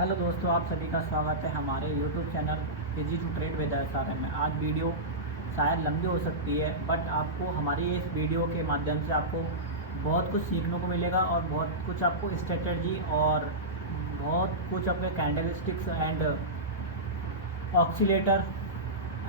Hello दोस्तों, आप सभी का स्वागत है हमारे YouTube channel easy to trade with SRM में। आज वीडियो शायद लंबी हो सकती है, बट आपको हमारी इस वीडियो के माध्यम से आपको बहुत कुछ सीखने को मिलेगा और बहुत कुछ आपको स्ट्रेटजी और बहुत कुछ अपने candlesticks and oscillator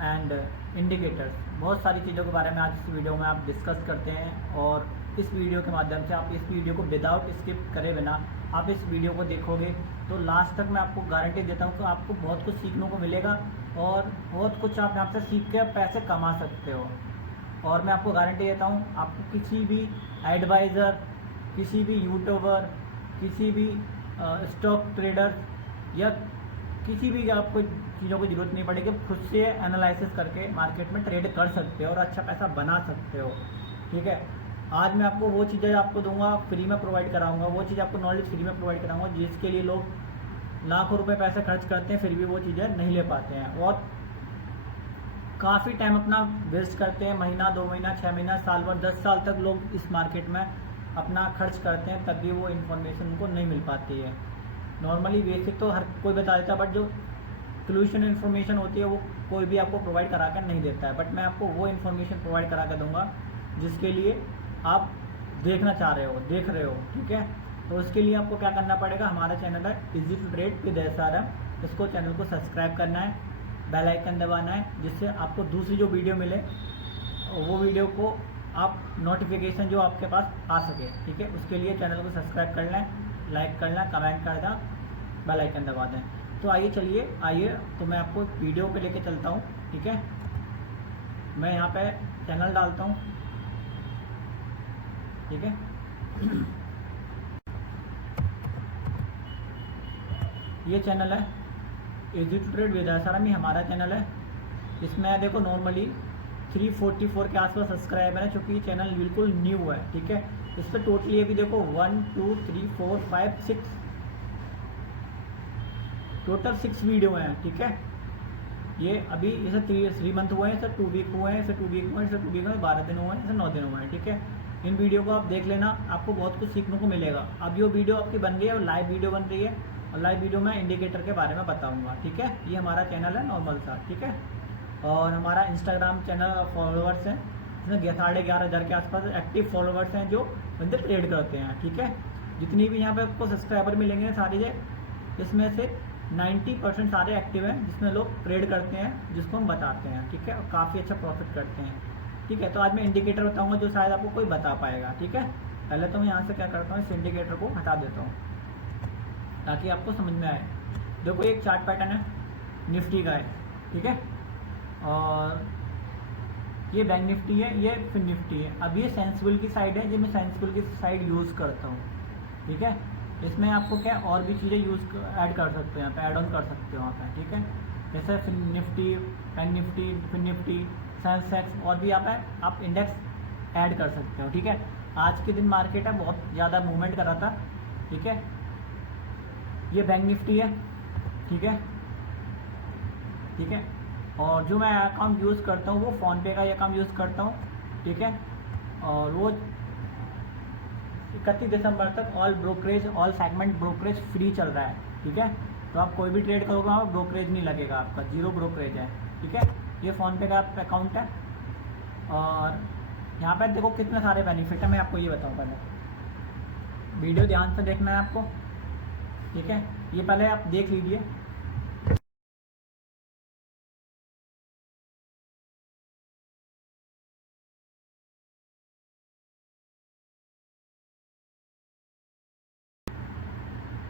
and indicators, बहुत सारी चीज़ों के बारे में आज इस वीडियो में आप डिस्कस करते हैं। और इस वीडियो के माध्यम से आप इस वीडियो को विदाउट स्किप करे बिना आप इस वीडियो को देखोगे तो लास्ट तक मैं आपको गारंटी देता हूँ कि आपको बहुत कुछ सीखने को मिलेगा और बहुत कुछ आप यहाँ से सीख के पैसे कमा सकते हो। और मैं आपको गारंटी देता हूँ, आपको किसी भी एडवाइज़र, किसी भी यूट्यूबर, किसी भी स्टॉक ट्रेडर या किसी भी आपको चीज़ों की ज़रूरत नहीं पड़ेगी। खुद से एनालिसिस करके मार्केट में ट्रेड कर सकते हो और अच्छा पैसा बना सकते हो। ठीक है, आज मैं आपको वो चीज़ें आपको दूंगा, फ्री में प्रोवाइड कराऊंगा, वो चीज़ आपको नॉलेज फ्री में प्रोवाइड कराऊंगा जिसके लिए लोग लाखों रुपए पैसे खर्च करते हैं फिर भी वो चीज़ें नहीं ले पाते हैं और काफ़ी टाइम अपना वेस्ट करते हैं। महीना, 2 महीना, 6 महीना, साल भर, 10 साल तक लोग इस मार्केट में अपना खर्च करते हैं, तब भी वो इन्फॉर्मेशन उनको नहीं मिल पाती है। नॉर्मली बेसिक तो हर कोई बता देता है, बट जो सोल्यूशन इन्फॉर्मेशन होती है वो कोई भी आपको प्रोवाइड करा कर नहीं देता है। बट मैं आपको वो इन्फॉर्मेशन प्रोवाइड करा कर दूंगा जिसके लिए आप देखना चाह रहे हो, देख रहे हो। ठीक है, तो उसके लिए आपको क्या करना पड़ेगा, हमारा चैनल है easy to trade with SRM, इसको चैनल को सब्सक्राइब करना है, बेल आइकन दबाना है, जिससे आपको दूसरी जो वीडियो मिले वो वीडियो को आप नोटिफिकेशन जो आपके पास आ सके। ठीक है, उसके लिए चैनल को सब्सक्राइब कर लें, लाइक कर लें, कमेंट कर दें, बेल आइकन दबा दें। तो आइए, चलिए आइए, तो मैं आपको वीडियो पे लेके चलता हूँ। ठीक है, मैं यहाँ पे चैनल डालता हूँ। ठीक है, ये चैनल है easy to trade with SRM, ये हमारा चैनल है। इसमें देखो नॉर्मली 344 के आसपास सब्सक्राइबर है, चूँकि ये चैनल बिल्कुल न्यू है। ठीक है, इस पर टोटली अभी देखो 1 2 3 4 5 6 टोटल 6 वीडियो हैं। ठीक है, ये अभी इसे 3 मंथ हुए हैं, इसे 2 वीक हुए हैं, इसे 2 वीक हुए हैं, इसे 2 वीक हुए हैं, 12 दिन हुए हैं, इसे 9 दिन हुए हैं। ठीक है, इन वीडियो को आप देख लेना, आपको बहुत कुछ सीखने को मिलेगा। अब जो वीडियो आपकी बन रही है वो लाइव वीडियो बन रही है और लाइव वीडियो में इंडिकेटर के बारे में बताऊंगा। ठीक है, ये हमारा चैनल है नॉर्मल सा। ठीक है, और हमारा इंस्टाग्राम चैनल फॉलोअर्स हैं, इसमें 11,500 के आसपास एक्टिव फॉलोअर्स हैं जो बंदे ट्रेड करते हैं। ठीक है, जितनी भी यहाँ पे आपको सब्सक्राइबर मिलेंगे सारी इसमें से 90% सारे एक्टिव हैं जिसमें लोग ट्रेड करते हैं, जिसको हम बताते हैं। ठीक है, और काफ़ी अच्छा प्रॉफिट करते हैं। ठीक है, तो आज मैं इंडिकेटर बताऊंगा जो शायद आपको कोई बता पाएगा। ठीक है, पहले तो मैं यहाँ से क्या करता हूँ, इस इंडिकेटर को हटा देता हूँ ताकि आपको समझ में आए। देखो एक चार्ट पैटर्न है निफ्टी का है। ठीक है, और ये बैंक निफ्टी है, ये फिर निफ्टी है। अब ये सेंसिबल की साइड है, जो मैं सेंसिबल की साइड यूज़ करता हूँ। ठीक है, इसमें आपको क्या और भी चीज़ें ऐड कर सकते हो, यहाँ पे ऐड ऑन कर सकते हो यहाँ पे। ठीक है, जैसे फिर निफ्टी, बैंक निफ्टी, फिर निफ्टी, सेंसेक्स और भी यहाँ पे आप इंडेक्स ऐड कर सकते हो। ठीक है, आज के दिन मार्केट है बहुत ज़्यादा मूवमेंट कर रहा था। ठीक है, ये बैंक निफ्टी है। ठीक है, ठीक है, और जो मैं अकाउंट यूज़ करता हूँ वो फ़ोनपे का अकाउंट यूज़ करता हूँ। ठीक है, और वो 31 दिसंबर तक all brokerage, all segment brokerage free चल रहा है। ठीक है, तो आप कोई भी ट्रेड करोगे वहाँ ब्रोकरेज नहीं लगेगा, आपका 0 ब्रोकरेज है। ठीक है, ये फ़ोनपे का अकाउंट है और यहाँ पर देखो कितने सारे बेनिफिट है। मैं आपको ये बताऊँ, पहले वीडियो ध्यान से देखना है आपको। ठीक है, ये पहले आप देख लीजिए।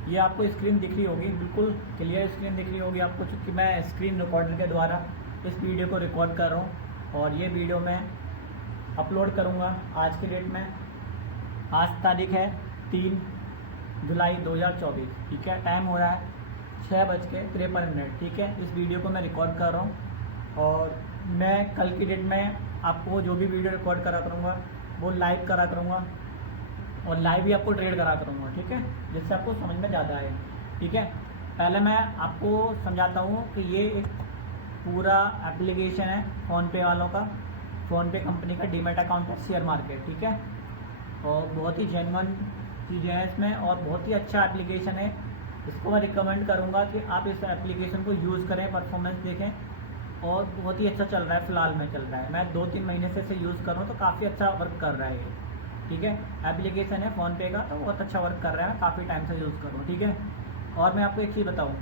ये आपको स्क्रीन दिख रही होगी, बिल्कुल क्लियर स्क्रीन दिख रही होगी आपको, क्योंकि मैं स्क्रीन रिकॉर्डर के द्वारा इस वीडियो को रिकॉर्ड कर रहा हूँ और ये वीडियो मैं अपलोड करूँगा आज की डेट में। आज तारीख है 3 जुलाई 2024। ठीक है, टाइम हो रहा है 6:53। ठीक है, इस वीडियो को मैं रिकॉर्ड कर रहा हूँ और मैं कल की डेट में आपको जो भी वीडियो रिकॉर्ड करा करूँगा वो लाइव करा करूँगा और लाइव भी आपको ट्रेड करा करूँगा। ठीक है, जिससे आपको समझ में ज़्यादा आए। ठीक है, पहले मैं आपको समझाता हूँ कि ये एक पूरा एप्लीकेशन है फ़ोनपे वालों का, फ़ोनपे कंपनी का डीमैट अकाउंट है, शेयर मार्केट। ठीक है, और बहुत ही जेन्युइन चीज़ें हैं इसमें और बहुत ही अच्छा एप्लीकेशन है। इसको मैं रिकमेंड करूँगा कि आप इस एप्लीकेशन को यूज़ करें, परफॉर्मेंस देखें, और बहुत ही अच्छा चल रहा है, फ़िलहाल में चल रहा है। मैं 2-3 महीने से इसे यूज़ कर रहा हूँ तो काफ़ी अच्छा वर्क कर रहा है ये, ठीक है। एप्लीकेशन है फ़ोनपे का, तो बहुत अच्छा वर्क कर रहा है, मैं काफ़ी टाइम से यूज़ कर रहा हूँ, ठीक है। और मैं आपको एक चीज़ बताऊँ,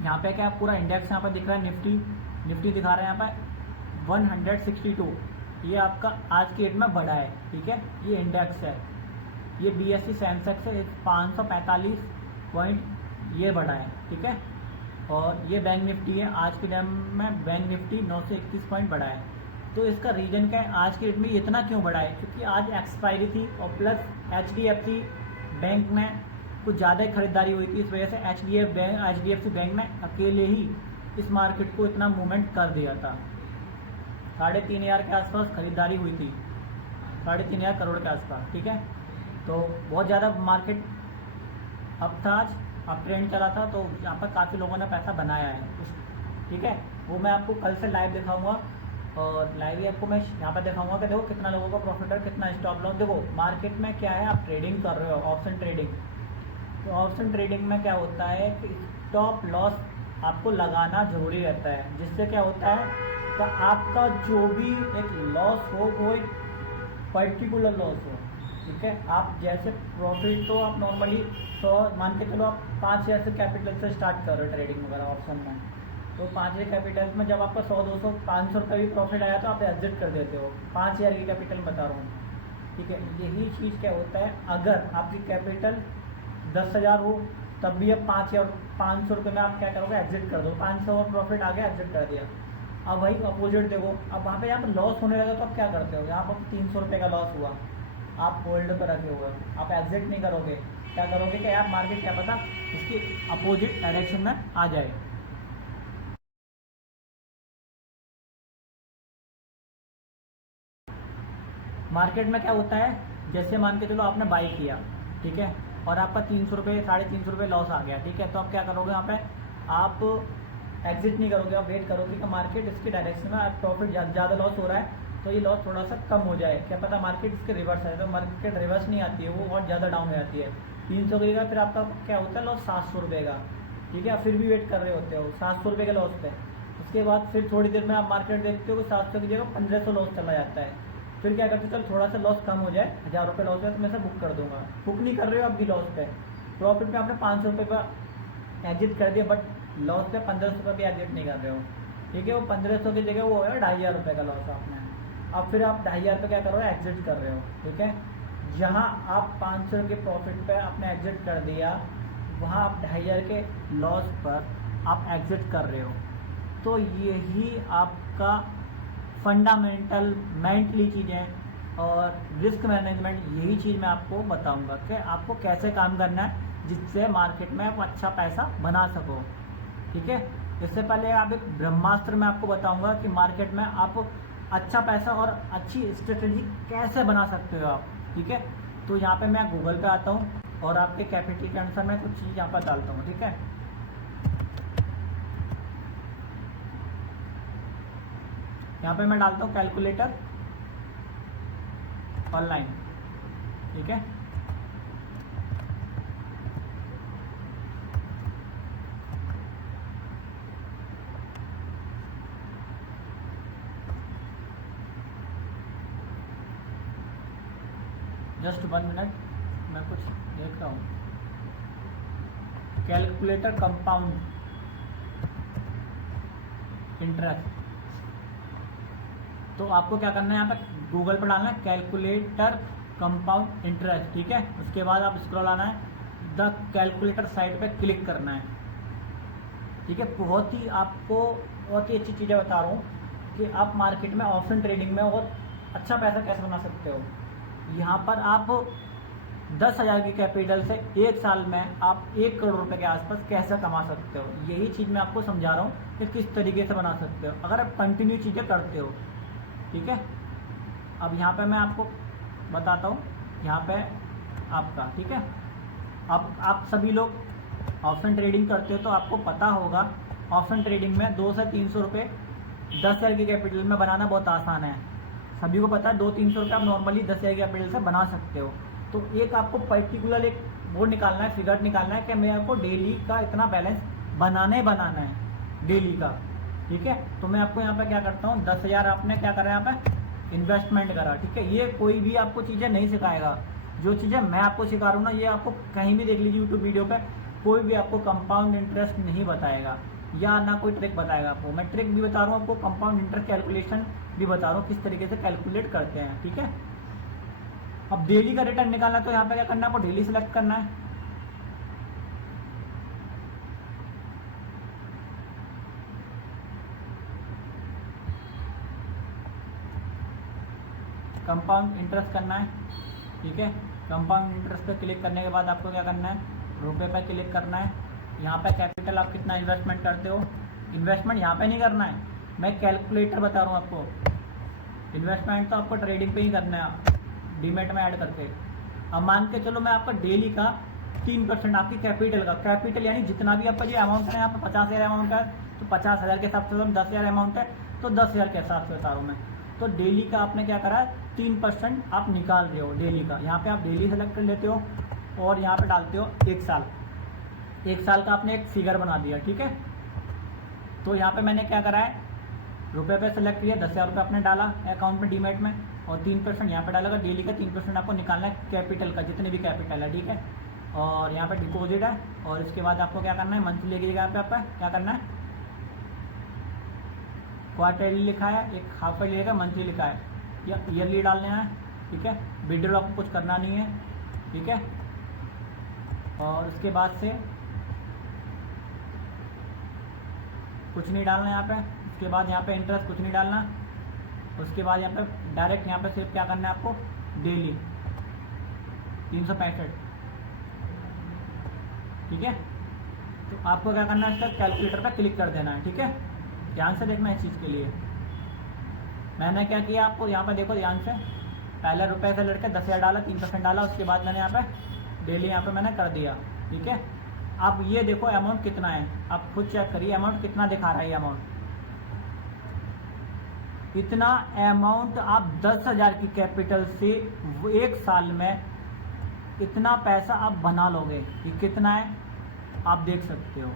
यहाँ पे क्या पूरा इंडेक्स यहाँ पर दिख रहा है, निफ्टी दिखा रहा है यहाँ पर 162, ये आपका आज की डेट में बढ़ा है, ठीक है। ये इंडेक्स है, ये BSE सेंसेक्स है, 545 पॉइंट ये बढ़ा है, ठीक है। और ये बैंक निफ्टी है, आज के टाइम में बैंक निफ्टी 931 पॉइंट बढ़ा है। तो इसका रीज़न क्या है, आज की डेट में इतना क्यों बढ़ा है? क्योंकि आज एक्सपायरी थी और प्लस HDFC बैंक में कुछ ज़्यादा ही खरीदारी हुई थी, इस वजह से HDFC बैंक ने अकेले ही इस मार्केट को इतना मूवमेंट कर दिया था। 3,500 के आसपास खरीदारी हुई थी, 3,500 करोड़ के आसपास, ठीक है। तो बहुत ज़्यादा मार्केट अप था, आज अप ट्रेंड चला था, तो यहाँ पर काफ़ी लोगों ने पैसा बनाया है, ठीक है। वो मैं आपको कल से लाइव दिखाऊंगा, और लाइव ही आपको मैं यहाँ पर दिखाऊंगा कि देखो कितना लोगों का प्रॉफिट है, कितना स्टॉप लॉस। देखो मार्केट में क्या है, आप ट्रेडिंग कर रहे हो, ऑप्शन ट्रेडिंग, तो ऑप्शन ट्रेडिंग में क्या होता है कि स्टॉप लॉस आपको लगाना ज़रूरी रहता है, जिससे क्या होता है कि आपका जो भी एक लॉस हो वो एक पर्टिकुलर लॉस हो, ठीक है। आप जैसे प्रॉफिट तो आप नॉर्मली तो मान के चलो आप 5,000 से कैपिटल से स्टार्ट कर रहे हो ट्रेडिंग वगैरह ऑप्शन में, तो 5,000 कैपिटल में जब आपका 100, 200, 500 रुपये भी प्रॉफिट आया तो आप एग्जिट कर देते हो। 5,000 की कैपिटल बता रहा हूँ, ठीक है। यही चीज़ क्या होता है, अगर आपकी कैपिटल 10,000 हो तब भी अब 500 रुपये में आप क्या करोगे, एग्जिट कर दो। 500 और प्रॉफिट आ गया, एग्जिट कर दिया। अब भाई अपोजिट देखो, अब वहाँ पे यहाँ पर लॉस होने लगा तो आप क्या करते हो, यहाँ पर 300 रुपये का लॉस हुआ, आप होल्ड पर रखे हुए, आप एग्जिट नहीं करोगे, क्या करोगे कि यार मार्केट क्या पता इसकी अपोजिट डायरेक्शन में आ जाए। मार्केट में क्या होता है, जैसे मान के चलो आपने बाई किया, ठीक है, और आपका 300 रुपये 350 रुपये लॉस आ गया, ठीक है। तो आप क्या करोगे, यहाँ पे आप एग्जिट नहीं करोगे, आप वेट करोगे कि मार्केट इसके डायरेक्शन में, आप प्रॉफिट ज़्यादा लॉस हो रहा है तो ये लॉस थोड़ा सा कम हो जाए, क्या पता मार्केट इसके रिवर्स है। तो मार्केट रिवर्स नहीं आती है, वो बहुत ज़्यादा डाउन हो जाती है, 300 का, फिर आपका क्या होता है लॉस 700 रुपये का, ठीक है। फिर भी वेट कर रहे होते हो 700 रुपये के लॉस पे, उसके बाद फिर थोड़ी देर में आप मार्केट देखते हो कि 700 की जगह 1500 लॉस चला जाता है। फिर क्या करते हो, चल थोड़ा सा लॉस कम हो जाए, 1000 रुपये लॉस है तो मैं से बुक कर दूंगा, बुक नहीं कर रहे हो आपकी लॉस पे, प्रॉफिट में आपने 500 रुपये का एग्जिट कर दिया, बट लॉस पे 1500 रुपये भी एग्जिट नहीं कर रहे हो, ठीक है। वो 1500 की जगह वो है 2,500 रुपये का लॉस आपने, अब फिर आप 2,500 रुपये क्या कर रहे हो, एग्जिट कर रहे हो, ठीक है। जहाँ आप 500 के प्रॉफिट पे आपने एग्जिट कर दिया, वहाँ आप 2,500 के लॉस पर आप एग्जिट कर रहे हो। तो यही आपका फंडामेंटल मेंटली चीज़ें और रिस्क मैनेजमेंट, यही चीज़ मैं आपको बताऊंगा कि आपको कैसे काम करना है जिससे मार्केट में आप अच्छा पैसा बना सको, ठीक है। इससे पहले आप एक ब्रह्मास्त्र मैं आपको बताऊंगा कि मार्केट में आप अच्छा पैसा और अच्छी स्ट्रेटजी कैसे बना सकते हो आप, ठीक है। तो यहाँ पे मैं गूगल पे आता हूँ और आपके कैपिटल के अनुसार मैं कुछ चीज़ यहाँ पर डालता हूँ, ठीक है। यहाँ पे मैं डालता हूँ कैलकुलेटर ऑनलाइन, ठीक है। जस्ट 1 मिनट, मैं कुछ देख रहा हूँ। कैलकुलेटर कंपाउंड इंटरेस्ट, तो आपको क्या करना है, यहाँ पर गूगल पर डालना है कैलकुलेटर कंपाउंड इंटरेस्ट, ठीक है। उसके बाद आप स्क्रॉल आना है, द कैलकुलेटर साइट पे क्लिक करना है, ठीक है। बहुत ही आपको बहुत ही अच्छी चीज़ें बता रहा हूँ कि आप मार्केट में ऑप्शन ट्रेडिंग में और अच्छा पैसा कैसे बना सकते हो। यहाँ पर आप 10,000 की कैपिटल से एक साल में आप 1 करोड़ रुपए के आसपास कैसे कमा सकते हो, यही चीज़ मैं आपको समझा रहा हूँ कि किस तरीके से बना सकते हो अगर आप कंटिन्यू चीज़ें करते हो, ठीक है। अब यहाँ पे मैं आपको बताता हूँ, यहाँ पे आपका, ठीक है। अब आप सभी लोग ऑप्शन ट्रेडिंग करते हो तो आपको पता होगा ऑप्शन ट्रेडिंग में 200 से 300 रुपये 10,000 की कैपिटल में बनाना बहुत आसान है, सभी को पता है। 200-300 रुपये आप नॉर्मली 10,000 की कैपिटल से बना सकते हो। तो एक आपको पर्टिकुलर एक वो निकालना है, फिगर निकालना है कि मेरे को डेली का इतना बैलेंस बनाना है डेली का। ठीक है, तो मैं आपको यहाँ पे क्या करता हूँ, 10,000 आपने क्या करा यहाँ पे इन्वेस्टमेंट करा। ठीक है, ये कोई भी आपको चीज़ें नहीं सिखाएगा। जो चीज़ें मैं आपको सिखा रहा हूँ ना, ये आपको कहीं भी देख लीजिए यूट्यूब वीडियो पे, कोई भी आपको कंपाउंड इंटरेस्ट नहीं बताएगा या ना कोई ट्रिक बताएगा आपको। मैं ट्रिक भी बता रहा हूँ आपको, कंपाउंड इंटरेस्ट कैलकुलेशन भी बता रहा हूँ किस तरीके से कैलकुलेट करते हैं। ठीक है, अब डेली का रिटर्न निकालना है तो यहाँ पे क्या करना है, आपको डेली सेलेक्ट करना है। कंपाउंड इंटरेस्ट करना है। ठीक है, कंपाउंड इंटरेस्ट पे क्लिक करने के बाद आपको क्या करना है, रुपए पे क्लिक करना है। यहाँ पे कैपिटल आप कितना इन्वेस्टमेंट करते हो, इन्वेस्टमेंट यहाँ पे नहीं करना है, मैं कैलकुलेटर बता रहा हूँ आपको। इन्वेस्टमेंट तो आपको ट्रेडिंग पे ही करना है, डीमेट में ऐड करके। अब मान के चलो मैं आपका डेली का 3% आपकी कैपिटल का, कैपिटल यानी जितना भी आपका जो अमाउंट है, यहाँ पे 50,000 अमाउंट है तो 50,000 के हिसाब से, 10,000 अमाउंट है तो 10,000 के हिसाब से बता रहा हूँ मैं। तो डेली का आपने क्या करा है, 3% आप निकाल रहे हो डेली का। यहाँ पे आप डेली सेलेक्ट कर लेते हो और यहाँ पे डालते हो 1 साल। 1 साल का आपने एक फिगर बना दिया। ठीक है, तो यहाँ पे मैंने क्या करा है, रुपए पे सेलेक्ट किया, 10,000 रुपये आपने डाला अकाउंट में डीमेट में, और 3% यहाँ पे डालेगा। डेली का 3% आपको निकालना है कैपिटल का, जितने भी कैपिटल है। ठीक है, और यहाँ पे डिपॉजिट है, और इसके बाद आपको क्या करना है, मंथली की जगह पे आपका क्या करना है, क्वार्टरली लिखा है, एक हाफ ईयरली लिखा है, मंथली लिखा है, या ईयरली डालने हैं। ठीक है, विड्रॉल आपको कुछ करना नहीं है। ठीक है, और उसके बाद से कुछ नहीं डालना यहाँ पे। उसके बाद यहाँ पे इंटरेस्ट कुछ नहीं डालना। उसके बाद यहाँ पे डायरेक्ट यहाँ पे सिर्फ क्या करना है आपको, डेली 365। ठीक है, तो आपको क्या करना है, इसका कैलकुलेटर पे क्लिक कर देना है। ठीक है, ध्यान से देखना इस चीज़ के लिए। मैंने क्या किया, आपको यहाँ पे देखो ध्यान से, पहले रुपए से लड़के 10,000 डाला, 3% डाला, उसके बाद मैंने यहाँ पे डेली यहाँ पे मैंने कर दिया। ठीक है, अब ये देखो अमाउंट कितना है, आप खुद चेक करिए अमाउंट कितना दिखा रहा है। ये अमाउंट, इतना अमाउंट आप 10,000 की कैपिटल से 1 साल में इतना पैसा आप बना लोगे। ये कितना है आप देख सकते हो।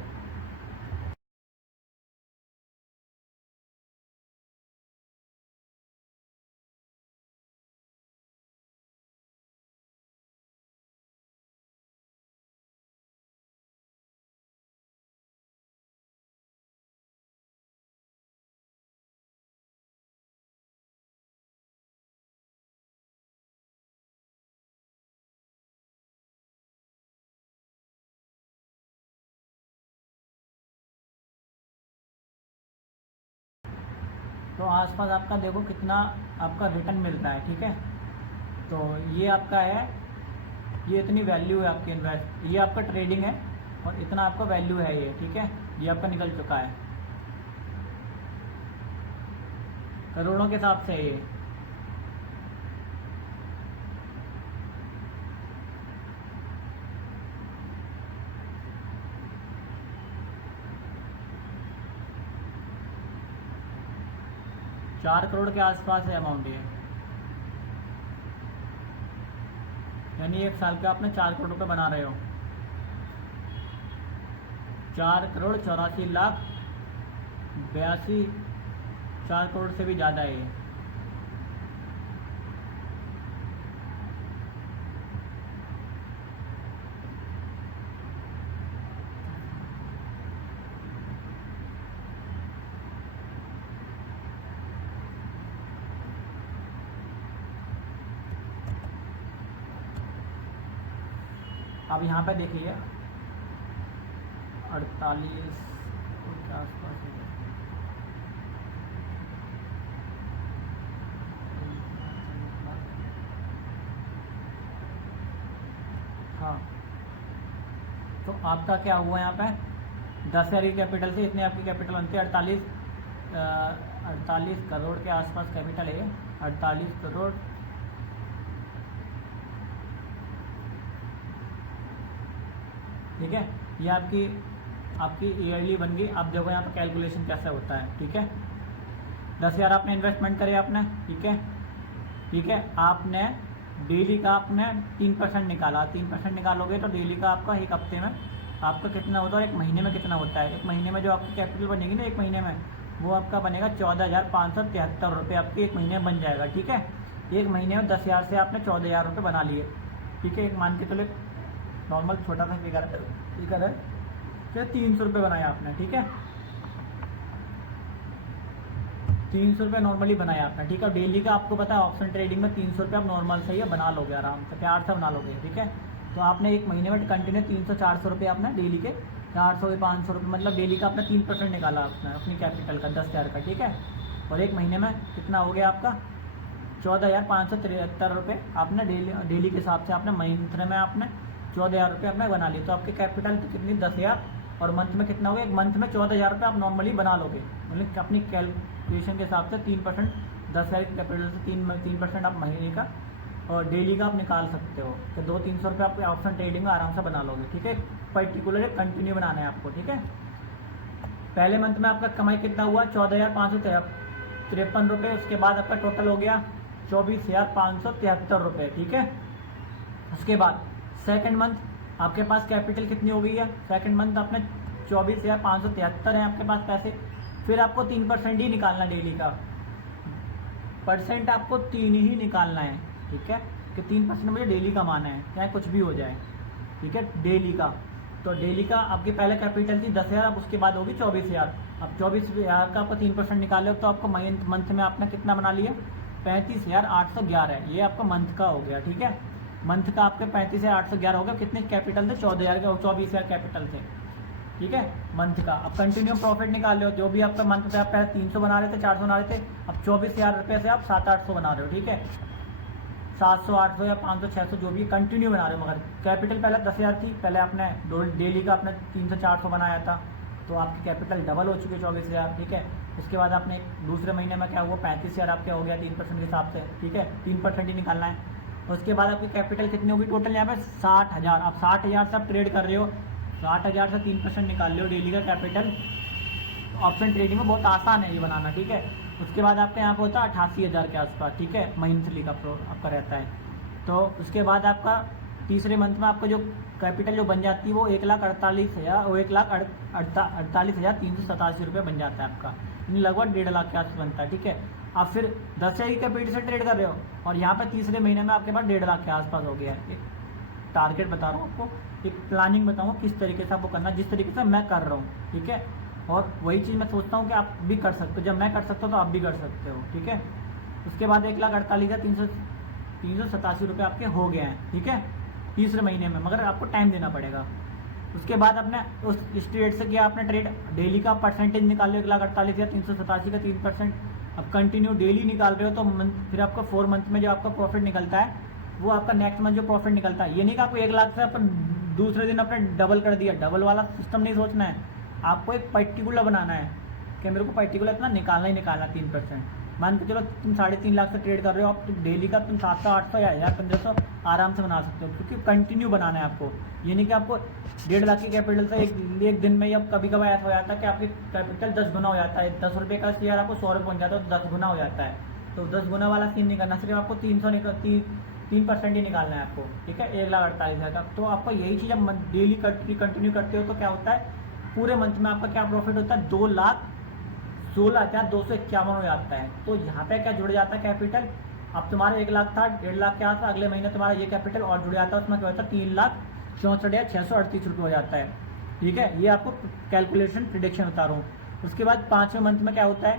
तो आसपास आपका देखो कितना आपका रिटर्न मिल रहा है। ठीक है, तो ये आपका है, ये इतनी वैल्यू है आपकी इन्वेस्ट, ये आपका ट्रेडिंग है और इतना आपका वैल्यू है ये। ठीक है, ये आपका निकल चुका है करोड़ों के हिसाब से ये। चार करोड़ के आसपास है अमाउंट ये, यानी 1 साल का आपने 4 करोड़ रुपये बना रहे हो। 4,84,82,82, 4 करोड़ से भी ज़्यादा है ये। अब यहाँ पे देखिए 48 के आसपास है। हाँ, तो आपका क्या हुआ यहाँ पे, 10,000 की कैपिटल से इतनी आपकी कैपिटल बनती है 48 करोड़ के आसपास कैपिटल है। 48 करोड़ ठीक है, ये आपकी ईयरली बन गई। आप देखो यहाँ पे कैलकुलेशन कैसे होता है। ठीक है, 10,000 आपने इन्वेस्टमेंट करे आपने। ठीक है, आपने डेली का आपने 3% निकाला, 3% निकालोगे तो डेली का आपका एक हफ्ते में आपका कितना होता है और एक महीने में कितना होता है। एक महीने में जो आपकी कैपिटल बनेगी ना एक महीने में, वो आपका बनेगा 14,573 रुपये आपके एक महीने में बन जाएगा। ठीक है, एक महीने में 10,000 से आपने 14,000 रुपये बना लिए। ठीक है, एक मान के चलो नॉर्मल छोटा सा फिगर है कि 300 रुपये बनाया आपने। ठीक है, 300 रुपये नॉर्मली बनाया आपने। ठीक है, डेली का आपको पता है ऑप्शन ट्रेडिंग में 300 रुपये आप नॉर्मल से ही बना लोगे, आराम से प्यार से बना लोगे। ठीक है, तो आपने एक महीने में कंटिन्यू 300-400 रुपये आपने डेली के 400-500 रुपये मतलब डेली का आपने 3% निकाला आपने अपनी कैपिटल का 10,000 का। ठीक है, और एक महीने में कितना हो गया आपका 14,573 रुपये आपने डेली के हिसाब से आपने मंथ में आपने 14,000 रुपये आपने बना लिए। तो आपकी कैपिटल तो कितनी 10,000 और मंथ में कितना हो गया, एक मंथ में 14,000 रुपये आप नॉर्मली बना लोगे। मतलब अपनी कैलकुलेशन के हिसाब से 3% 10,000 की कैपिटल से 3% आप महीने का और डेली का आप निकाल सकते हो। तो 200-300 रुपये आप ऑप्शन ट्रेडिंग में आराम से बना लोगे। ठीक है, पर्टिकुलर कंटिन्यू बनाना है आपको। ठीक है, पहले मंथ में आपका कमाई कितना हुआ 14,553 रुपये, उसके बाद आपका टोटल हो गया 24,573 रुपये। ठीक है, उसके बाद सेकंड मंथ आपके पास कैपिटल कितनी हो गई है, सेकंड मंथ आपने 24,573 है आपके पास पैसे। फिर आपको 3% ही निकालना डेली का, परसेंट आपको 3 ही निकालना है। ठीक है, कि 3% मुझे डेली कमाना है, चाहे कुछ भी हो जाए। ठीक है, डेली का तो डेली का आपकी पहले कैपिटल थी 10,000, अब उसके बाद होगी 24,000। अब 24,000 का आपको 3% निकाले तो आपको मंथ में आपने कितना बना लिया 35,811 है, ये आपका मंथ का हो गया। ठीक है, मंथ का आपके 35,811 हो गया। कितने कैपिटल थे 14,000 के और 24,000 कैपिटल थे। ठीक है, मंथ का अब कंटिन्यू प्रॉफिट निकाल लो, जो भी आपका मंथ पे आप पहले 300 बना रहे थे 400 बना रहे थे, अब 24,000 रुपये से आप 700-800 बना रहे हो। ठीक है, 700 800 या 500 600 जो भी कंटिन्यू बना रहे हो। मगर कैपिटल पहले 10,000 थी, पहले आपने डेली का आपने 300-400 बनाया था, तो आपकी कैपिटल डबल हो चुकी है 24,000। ठीक है, उसके बाद आपने दूसरे महीने में क्या हुआ 35,000 आपका हो गया 3% के हिसाब से। ठीक है, 3% ही निकालना है। उसके बाद आपकी कैपिटल कितनी होगी टोटल यहाँ पे 60,000। अब 60,000 से आप ट्रेड कर रहे हो, 60,000 से 3% निकाल रहे हो डेली का कैपिटल। ऑप्शन ट्रेडिंग में बहुत आसान है ये बनाना। ठीक है, उसके बाद आपका यहाँ पे होता है 88,000 के आसपास। ठीक है, मंथली का आपका रहता है। तो उसके बाद आपका तीसरे मंथ में आपका जो कैपिटल जो बन जाती है वो 1,48,000 वो 1,48,387 रुपये बन जाता है आपका, यानी लगभग 1.5 लाख के आसपास बनता है। ठीक है, आप फिर 10,000 की कैपिटल से ट्रेड कर रहे हो और यहाँ पर तीसरे महीने में आपके पास 1.5 लाख के आसपास हो गया है। एक टारगेट बता रहा हूँ आपको, एक प्लानिंग बताऊँगा किस तरीके से आपको करना, जिस तरीके से मैं कर रहा हूँ। ठीक है, और वही चीज़ मैं सोचता हूँ कि आप भी कर सकते हो, जब मैं कर सकता हूँ तो आप भी कर सकते हो। ठीक है, उसके बाद 1,48,387 रुपये आपके हो गए हैं। ठीक है, तीसरे महीने में, मगर आपको टाइम देना पड़ेगा। उसके बाद आपने उस ट्रेड से किया आपने ट्रेड, डेली का परसेंटेज निकाल लो 1,48,387 का 3%। अब कंटिन्यू डेली निकाल रहे हो तो फिर आपका 4 मंथ में जो आपका प्रॉफिट निकलता है वो आपका नेक्स्ट मंथ जो प्रॉफिट निकलता है, ये नहीं कि आपको 1 लाख से अपन दूसरे दिन अपने डबल कर दिया, डबल वाला सिस्टम नहीं सोचना है। आपको एक पर्टिकुलर बनाना है कि मेरे को पर्टिकुलर इतना निकालना ही निकालना 3%। मान के चलो तुम 3.5 लाख से ट्रेड कर रहे हो, अब डेली का तुम 700-800 या 1,000-1,500 आराम से बना सकते हो, क्योंकि कंटिन्यू बनाना है आपको। ये नहीं कि आपको 1.5 लाख की कैपिटल से एक दिन में या कभी कभार ऐसा हो जाता है कि आपकी कैपिटल 10 गुना हो जाता है। 10 रुपये का शेयर आपको 100 रुपये पहुँच जाता है तो 10 गुना हो जाता है। तो 10 गुना वाला सीन नहीं करना, सिर्फ आपको 3% ही निकालना है आपको। ठीक है, 1,48,000 का। तो आपको यही चीज़ आप डेली कंटिन्यू करते हो तो क्या होता है पूरे मंथ में आपका क्या प्रॉफिट होता है 2,16,251 हो जाता है। तो यहाँ पे क्या जुड़ जाता है कैपिटल, अब तुम्हारा 1 लाख था 1.5 लाख क्या था, अगले महीने तुम्हारा ये कैपिटल और जुड़ जाता है, उसमें क्या होता है 3,64,638 रुपये हो जाता है। ठीक है, ये आपको कैलकुलेशन प्रिडिक्शन बता रहा हूँ। उसके बाद 5वें मंथ में क्या होता है,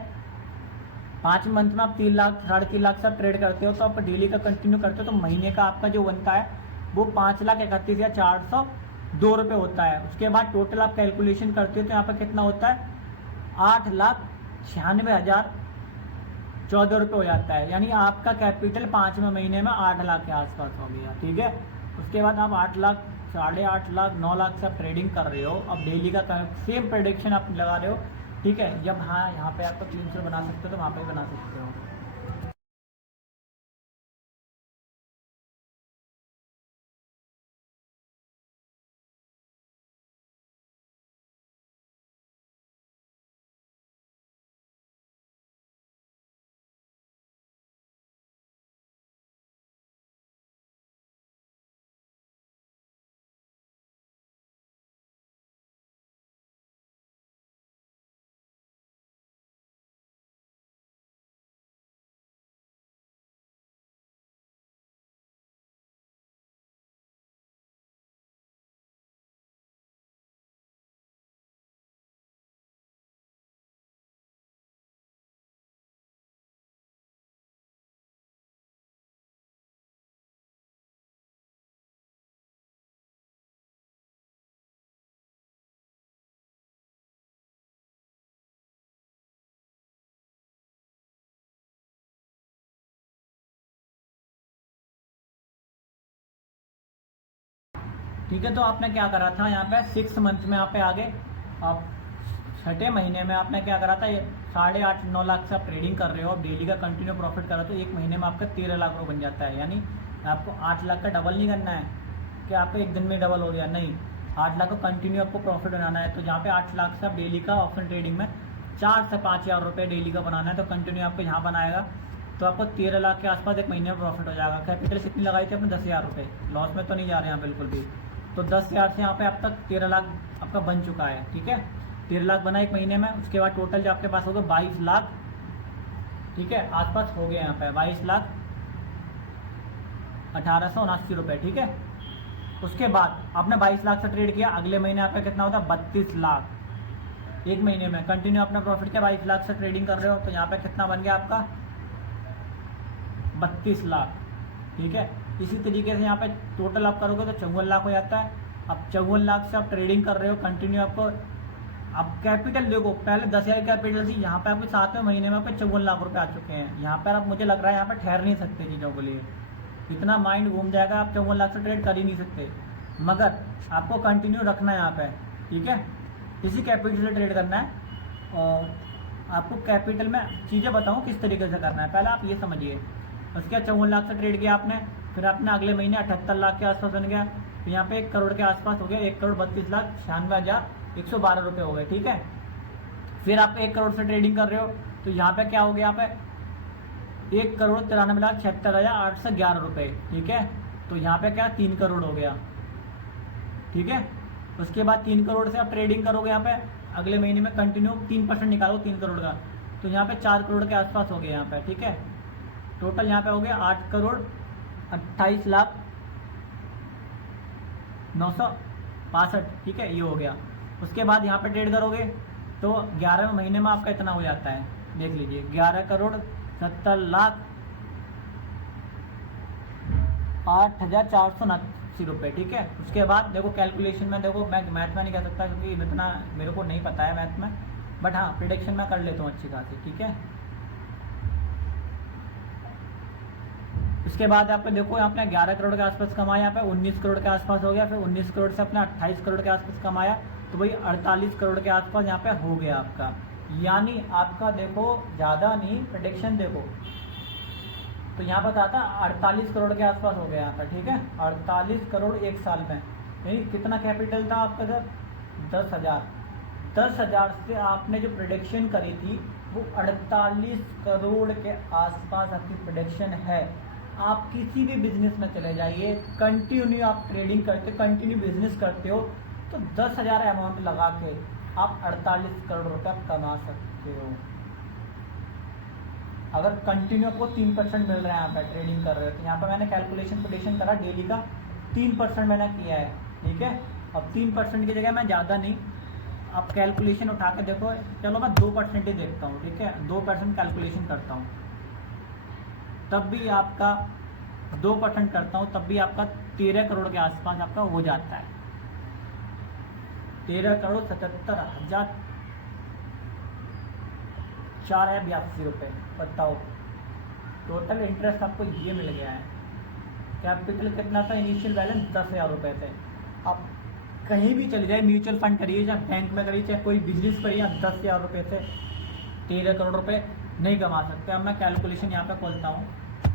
5वें मंथ में आप 3 लाख 3.5 लाख से आप ट्रेड करते हो तो आप डेली का कंटिन्यू करते हो तो महीने का आपका जो बनता है वो 5,31,402 रुपये होता है। उसके बाद टोटल आप कैलकुलेशन करते हो तो यहाँ पर कितना होता है 8,96,014 रुपये हो जाता है, यानी आपका कैपिटल 5वें महीने में 8 लाख के आसपास हो गया। ठीक है, उसके बाद आप 8 लाख 8.5 लाख 9 लाख से आप ट्रेडिंग कर रहे हो, अब डेली का सेम प्रेडिक्शन आप लगा रहे हो। ठीक है, जब हाँ यहाँ पे आपको 300 बना सकते हो तो वहाँ पे बना सकते हो। ठीक है। तो आपने क्या करा था यहाँ पे 6 मंथ में आप पे आगे आप 6ठे महीने में आपने क्या करा था, ये 8.5-9 लाख से आप ट्रेडिंग कर रहे हो, आप डेली का कंटिन्यू प्रॉफिट कर रहे हो, तो एक महीने में आपका 13 लाख रुपये बन जाता है। यानी आपको 8 लाख का डबल नहीं करना है कि आपका एक दिन में डबल हो गया, नहीं, 8 लाख का कंटिन्यू आपको प्रॉफिट बनाना है। तो जहाँ पे 8 लाख से आप डेली का ऑप्शन ट्रेडिंग में 4 से 5 हज़ार रुपये डेली का बनाना है, तो कंटिन्यू आपको यहाँ बनाएगा तो आपको 13 लाख के आसपास एक महीने में प्रॉफिट हो जाएगा। कैपिटल कितनी लगाई थी आपने? 10,000 रुपये। लॉस में तो नहीं जा रहे हैं बिल्कुल भी। तो 10,000 से यहाँ पे अब तक 13 लाख आपका बन चुका है। ठीक है, 13 लाख बना एक महीने में। उसके बाद टोटल जो आपके पास होगा 22 लाख, ठीक है, आसपास हो गया यहाँ पे 22,1879 रुपये। ठीक है, उसके बाद आपने 22 लाख से ट्रेड किया, अगले महीने आपका कितना होता है? 32 लाख। एक महीने में कंटिन्यू अपना प्रॉफिट किया, 22 लाख से ट्रेडिंग कर रहे हो, तो यहाँ पे कितना बन गया आपका? 32 लाख। ठीक है, इसी तरीके से यहाँ पे टोटल आप करोगे तो 54 लाख हो जाता है। अब 54 लाख से आप ट्रेडिंग कर रहे हो कंटिन्यू, आपको अब कैपिटल देखो, पहले 10,000 कैपिटल थी, यहाँ पे आपके 7वें महीने में आपके 54 लाख रुपए आ चुके हैं। यहाँ पर अब मुझे लग रहा है यहाँ पर ठहर नहीं सकते चीज़ों के लिए, इतना माइंड घूम जाएगा, आप 54 लाख से ट्रेड कर ही नहीं सकते। मगर आपको कंटिन्यू रखना है यहाँ पे, ठीक है, इसी कैपिटल से ट्रेड करना है। और आपको कैपिटल में चीज़ें बताऊँ किस तरीके से करना है, पहले आप ये समझिए। उसके बाद 54 लाख से ट्रेड किया आपने, फिर आपने अगले महीने 78 लाख के आसपास बन गया, तो यहाँ पे 1 करोड़ के आसपास हो गया, 1,32,96,961 रुपये हो गए। ठीक है, फिर आप 1 करोड़ से ट्रेडिंग कर रहे हो, तो यहाँ पे क्या हो गया? यहाँ पे 1,93,76,811 रुपये। ठीक है, तो यहाँ पे क्या 3 करोड़ हो गया। ठीक है, उसके बाद 3 करोड़ से आप ट्रेडिंग करोगे, यहाँ पे अगले महीने में कंटिन्यू 3% निकालो 3 करोड़ का, तो यहाँ पे 4 करोड़ के आसपास हो गया यहाँ पे। ठीक है, टोटल यहाँ पे हो गया 8,28,962। ठीक है, ये हो गया। उसके बाद यहाँ पे ट्रेड करोगे तो 11वें महीने में आपका इतना हो जाता है, देख लीजिए, 11,70,08,479 रुपये। ठीक है, उसके बाद देखो कैलकुलेशन में, देखो मैं मैथ में नहीं कह सकता क्योंकि इतना मेरे को नहीं पता है मैथ में, बट हाँ प्रिडिक्शन में कर लेता हूँ अच्छी खासी। ठीक है, उसके बाद आपको देखो आपने 11 करोड़ के आसपास कमाया, यहाँ पे 19 करोड़ के आसपास हो गया, फिर 19 करोड़ से अपने 28 करोड़ के आसपास कमाया, तो भाई 48 करोड़ के आसपास यहाँ पे हो गया आपका। यानी आपका देखो ज़्यादा नहीं, प्रेडिक्शन देखो तो यहाँ पर आता 48 करोड़ के आसपास हो गया यहाँ पर। ठीक है, 48 करोड़ एक साल में, यानी कितना कैपिटल था आपका सर? 10,000। 10,000 से आपने जो प्रेडिक्शन करी थी वो 48 करोड़ के आसपास आपकी प्रेडिक्शन है। आप किसी भी बिजनेस में चले जाइए, कंटिन्यू आप ट्रेडिंग करते, कंटिन्यू बिजनेस करते हो, तो 10,000 अमाउंट लगा के आप 48 करोड़ रुपये आप कमा सकते हो। अगर कंटिन्यू आपको 3% मिल रहा है यहाँ पर ट्रेडिंग कर रहे हो, तो यहाँ पर मैंने कैलकुलेशन प्रेडिक्शन करा डेली का 3% मैंने किया है। ठीक है, अब 3% की जगह मैं ज़्यादा नहीं, आप कैलकुलेशन उठा के देखो, चलो मैं 2% ही देखता हूँ। ठीक है, 2% कैलकुलेशन करता हूँ, तब भी आपका 2% करता हूँ, तब भी आपका 13 करोड़ के आसपास आपका हो जाता है। 13,77,482 रुपये। बताओ, टोटल इंटरेस्ट आपको ये मिल गया है। कैपिटल कितना था? इनिशियल बैलेंस 10,000 रुपये थे। आप कहीं भी चले जाए, म्यूचुअल फंड करिए, चाहे बैंक में करिए, चाहे कोई बिजनेस करिए, आप 10,000 रुपये से 13 करोड़ रुपये नहीं कमा सकते। अब मैं कैलकुलेशन यहाँ पे खोलता हूँ,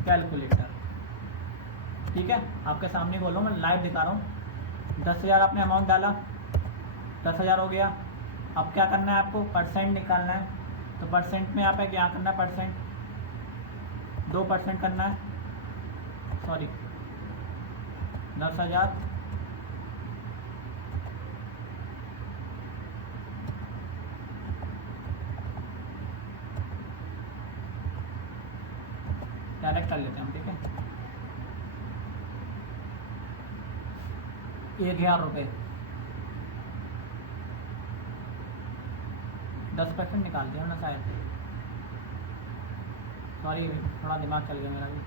कैलकुलेटर। ठीक है, आपके सामने खोलो, मैं लाइव दिखा रहा हूँ। 10,000 आपने अमाउंट डाला, 10,000 हो गया। अब क्या करना है आपको? परसेंट निकालना है, तो परसेंट में यहाँ पे क्या करना है? परसेंट 2% करना है, सॉरी 10,000 डायरेक्ट कर लेते हैं हम। ठीक है, 1,000 रुपये, 10% निकाल दिया ना शायद, सॉरी थोड़ा दिमाग चल गया मेरा भी।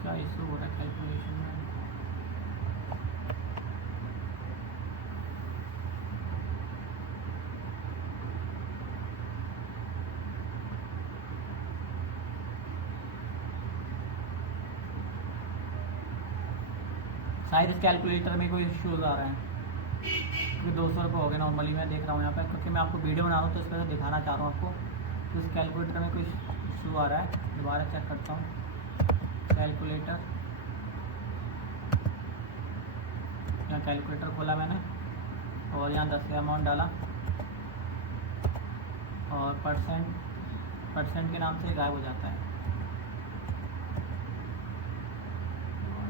क्या इशू हो रहा है? शायद इस कैलकुलेटर में कोई इश्यूज़ आ रहे हैं, क्योंकि 200 रुपये हो गए नॉर्मली मैं देख रहा हूँ यहाँ पर, क्योंकि मैं आपको वीडियो बना रहा हूँ तो इस पर दिखाना चाह रहा हूँ आपको। तो इस कैलकुलेटर में कोई इशू आ रहा है, दोबारा चेक करता हूँ। कैलकुलेटर, यहाँ कैलकुलेटर खोला मैंने और यहाँ 10 का अमाउंट डाला और परसेंट के नाम से गायब हो जाता है।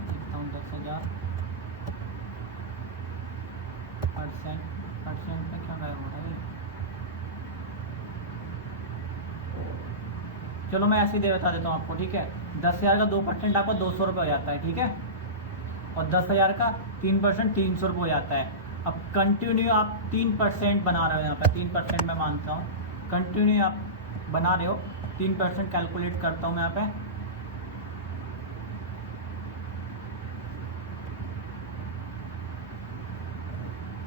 लिखता हूँ 10,000 परसेंट में क्या गायब हो रहा है। चलो मैं ऐसे ही दे बता देता हूँ आपको, ठीक है। 10,000 का 2% आपका 200 रुपये हो जाता है, ठीक है। और 10,000 का 3% 300 रुपये हो जाता है। अब कंटिन्यू आप 3% बना रहे हो, यहाँ पर 3% मैं मानता हूँ कंटिन्यू आप बना रहे हो। 3% कैलकुलेट करता हूँ मैं यहाँ पे।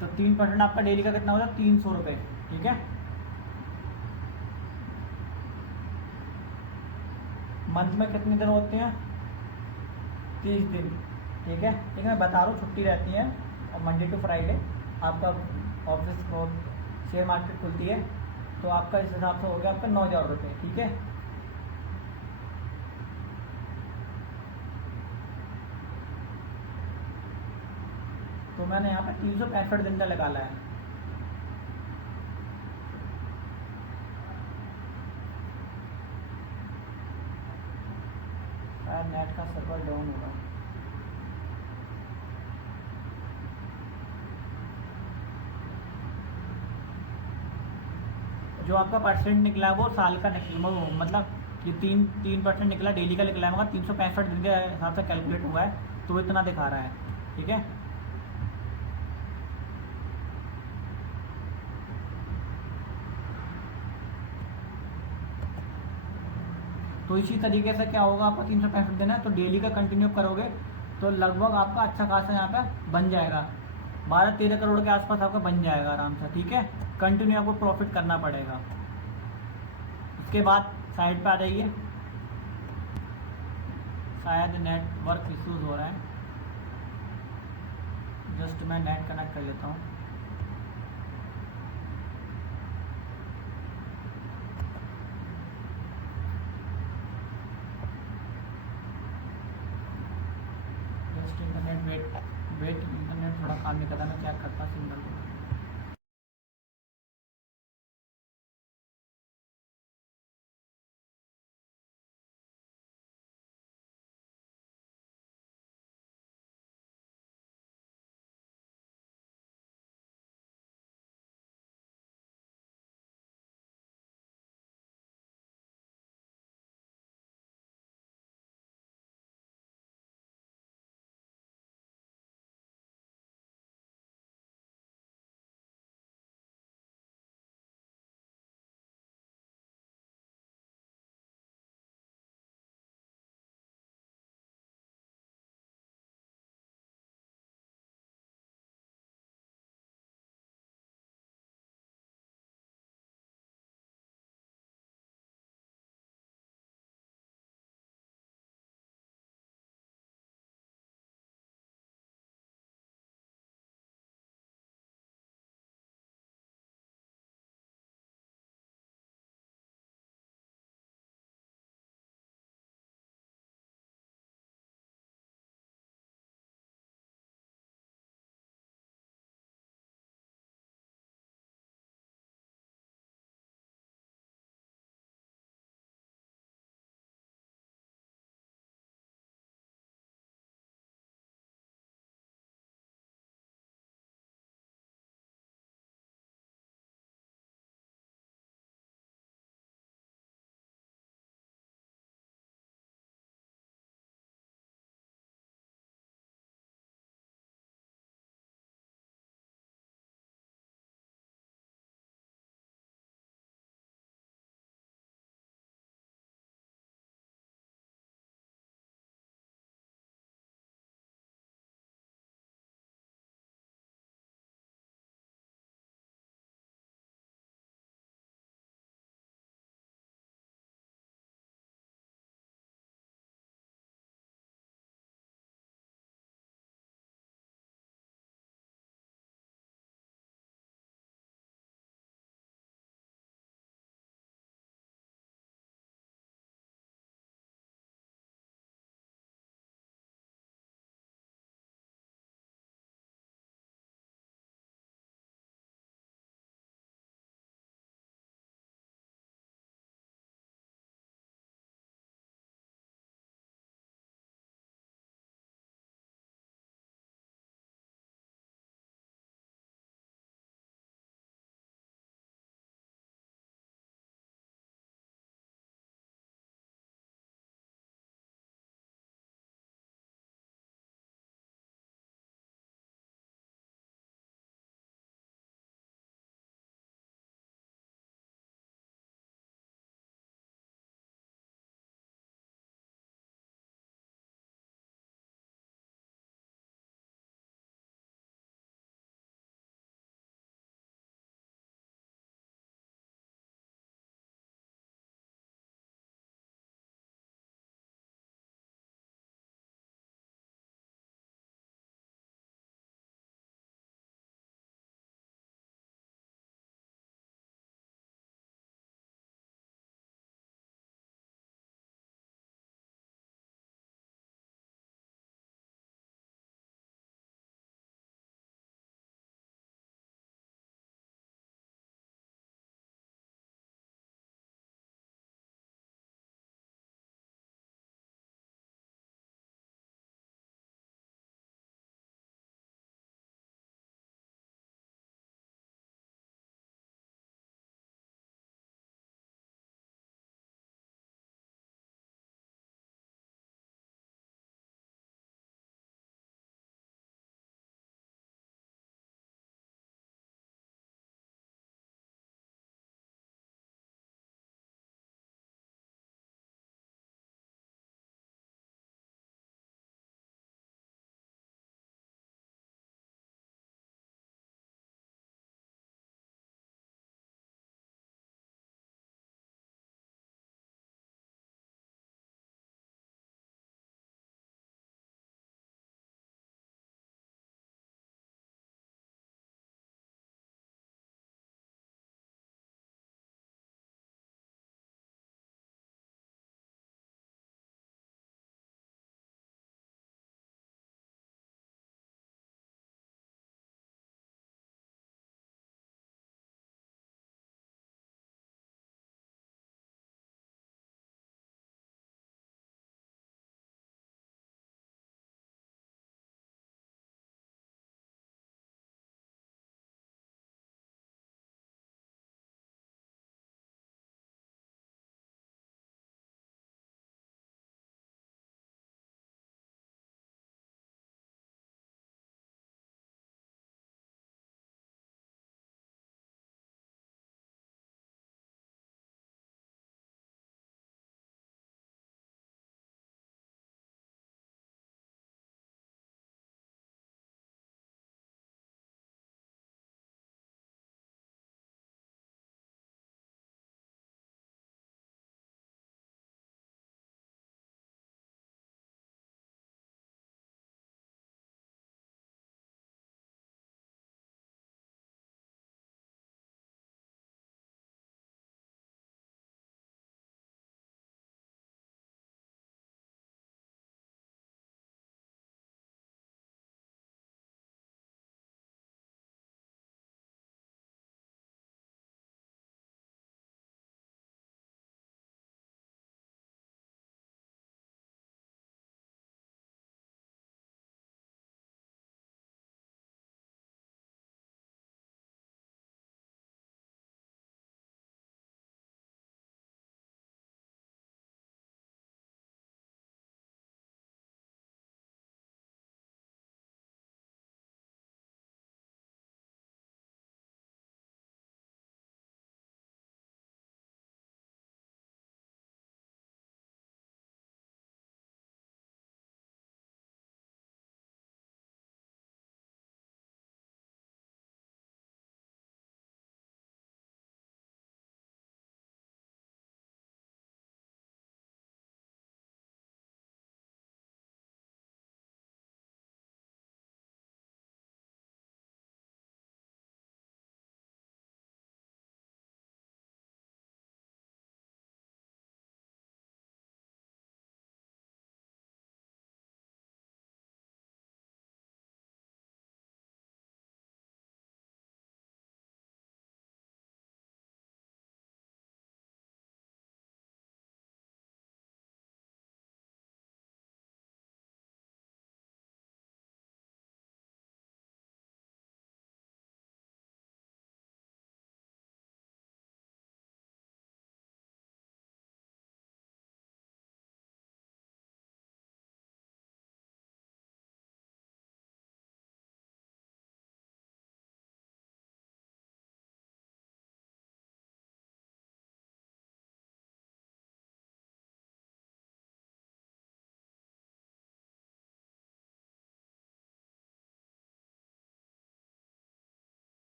तो 3% आपका डेली का कितना हो जाए, 300 रुपये, ठीक है। मंथ में कितने दिन होते हैं, 30 दिन, ठीक है। ठीक है, मैं बता रहा हूँ, छुट्टी रहती है और मंडे टू फ्राइडे आपका ऑफिस को शेयर मार्केट खुलती है। तो आपका इस हिसाब से हो गया आपका 9,000 रुपये, ठीक है। तो मैंने यहाँ पे 365 दिन का निकाला है। शायद नेट का सर्वर डाउन होगा। जो आपका परसेंट निकला है वो साल का निकला, मतलब ये 3% निकला, डेली का निकला है, मगर 365 दिन के हिसाब से कैलकुलेट हुआ है, तो इतना दिखा रहा है, ठीक है। तो इसी तरीके से क्या होगा, आपका 365 दिन है तो डेली का कंटिन्यू करोगे तो लगभग आपका अच्छा खासा यहाँ पे बन जाएगा, 12-13 करोड़ के आसपास आपका बन जाएगा आराम से, ठीक है। कंटिन्यू आपको प्रॉफिट करना पड़ेगा। उसके बाद साइड पे आ जाइए, शायद नेटवर्क इश्यूज हो रहे हैं, जस्ट मैं नेट कनेक्ट कर लेता हूँ। जस्ट इंटरनेट वेट इंटरनेट थोड़ा काम नहीं करता, मैं चेक करता सिग्नल।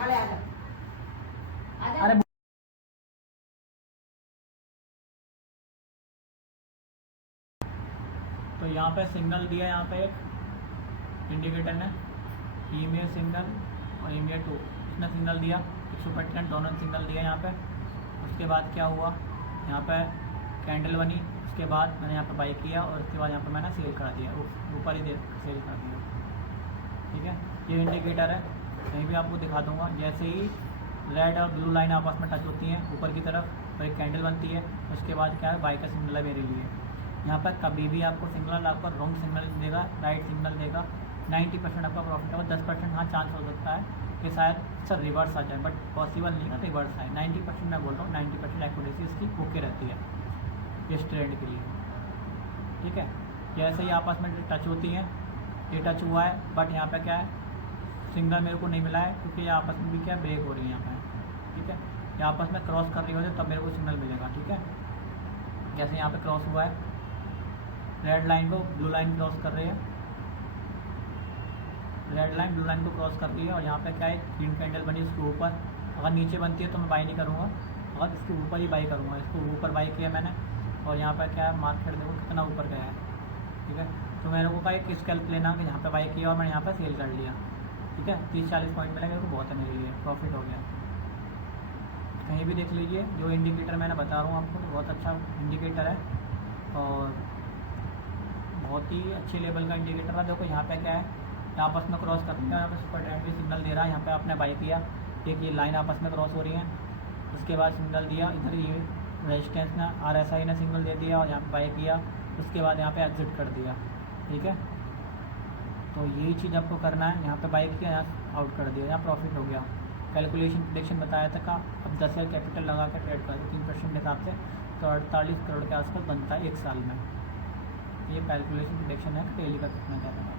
अरे तो यहाँ पे सिग्नल दिया, यहाँ पे एक इंडिकेटर ने ईमेल सिग्नल और ईमेल 2 इसने सिग्नल दिया, 100% दोनों सिग्नल दिया यहाँ पे। उसके बाद क्या हुआ, यहाँ पे कैंडल बनी, उसके बाद मैंने यहाँ पे बाई किया और उसके बाद यहाँ पे मैंने सेल कर दिया, ऊपर ही सेल कर दिया। ठीक है, ये इंडिकेटर है, कहीं भी आपको दिखा दूँगा। जैसे ही रेड और ब्लू लाइन आपस में टच होती हैं ऊपर की तरफ और एक कैंडल बनती है, उसके बाद क्या है, बाई का सिग्नल है मेरे लिए। यहाँ पर कभी भी आपको सिग्नल आपका रॉन्ग सिग्नल देगा, राइट सिग्नल देगा, 90% आपका प्रॉफिट होगा। 10% हाँ चांस हो सकता है कि शायद सर रिवर्स आ जाए, बट पॉसिबल नहीं है रिवर्स आए। 90% मैं बोल रहा हूँ, 90% एक्यूरेसी इसकी ओके रहती है इस ट्रेंड के लिए। ठीक है, जैसे ही आपस में टच होती हैं, ये टच हुआ है, बट यहाँ पे क्या है, सिग्नल मेरे को नहीं मिला है क्योंकि ये आपस में भी क्या ब्रेक हो रही है यहाँ पे। ठीक है, ये आपस में क्रॉस कर रही होती तब मेरे को सिग्नल मिलेगा। ठीक है, जैसे यहाँ पे क्रॉस हुआ है, रेड लाइन को ब्लू लाइन क्रॉस कर रही है, रेड लाइन ब्लू लाइन को क्रॉस कर रही है और यहाँ पे क्या है, ग्रीन कैंडल बनी उसके ऊपर। अगर नीचे बनती है तो मैं बाई नहीं करूँगा, अगर इसके ऊपर ही बाई करूँगा। इसको ऊपर बाई किया मैंने और यहाँ पर क्या है, मार्केट देखो कितना ऊपर गया है। ठीक है, तो मेरे को का एक स्कैल्प लेना कि यहाँ पे बाई किया और मैंने यहाँ पर सेल कर लिया। ठीक है, 30-40 पॉइंट मिला, मेरे को बहुत है, मेरे लिए प्रॉफिट हो गया। कहीं भी देख लीजिए, जो इंडिकेटर मैंने बता रहा हूँ आपको, बहुत अच्छा इंडिकेटर है और बहुत ही अच्छे लेवल का इंडिकेटर है। देखो यहाँ पे क्या है, आपस में क्रॉस करते हैं, यहाँ पे सुपर ट्रेंड भी सिग्नल दे रहा है। यहाँ पे आपने बाई किया, एक ये लाइन आपस में क्रॉस हो रही है, उसके बाद सिग्नल दिया, इधर ये रेजिस्टेंस ने RSI ने सिग्नल दे दिया और यहाँ पे बाई किया, उसके बाद यहाँ पे एग्जिट कर दिया। ठीक है, तो यही चीज़ आपको करना है। यहाँ पे बाई किया, यहाँ आउट कर दिया, यहाँ प्रॉफिट हो गया। कैलकुलेशन प्रेडिक्शन बताया था का, अब 10,000 कैपिटल लगा के ट्रेड कर 3% के हिसाब से तो 48 करोड़ के आसपास बनता है 1 साल में। ये कैलकुलेशन प्रेडिक्शन है, डेली का कितना क्या करना है।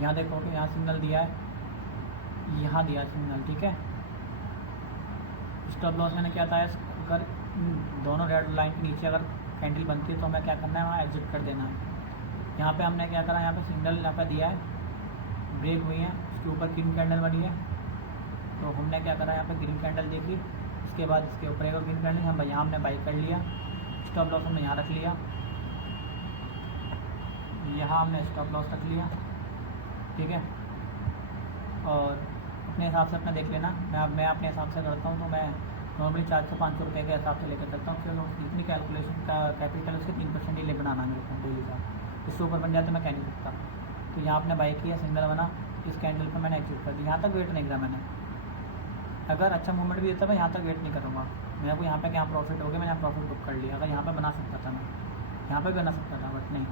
यहाँ देखोगे, यहाँ सिग्नल दिया है, यहाँ दिया सिग्नल। ठीक है, स्टॉप लॉस मैंने क्या था, अगर दोनों रेड लाइन के नीचे अगर कैंडल बनती है तो हमें क्या करना है, वहाँ एग्जिट कर देना है। यहाँ पे हमने क्या करा, यहाँ पे सिग्नल यहाँ पे दिया है, ब्रेक हुई है, उसके ऊपर ग्रीन कैंडल बनी है, तो हमने क्या करा, यहाँ पे ग्रीन कैंडल देखी, उसके बाद इसके ऊपर एक और ग्रीन कैंडल, हम यहाँ हमने बाई कर लिया, स्टॉप लॉस हमने यहाँ रख लिया, यहाँ हमने स्टॉप लॉस रख लिया। ठीक है, और अपने हिसाब से अपना देख लेना, मैं अपने हिसाब से करता हूँ, तो मैं नॉर्मली 400-500 रुपये के हिसाब से लेकर चलता हूँ। फिर इतनी कैलकुलेशन का कैपिटल उसके 3% ही ले बनाना मेरे को डेली का, इससे ऊपर बन जाते मैं कह नहीं सकता। तो यहाँ आपने बाई किया, सिग्नल बना, इस कैंडल पर मैंने एग्जिट कर दिया। यहाँ तक वेट नहीं करा मैंने, अगर अच्छा मूवमेंट भी देता मैं यहाँ तक वेट नहीं करूँगा। मेरे को यहाँ पे क्या प्रॉफिट हो गया, मैंने यहाँ प्रॉफिट बुक कर लिया। अगर यहाँ पे बना सकता था मैं, यहाँ पे भी बना सकता था, बट नहीं,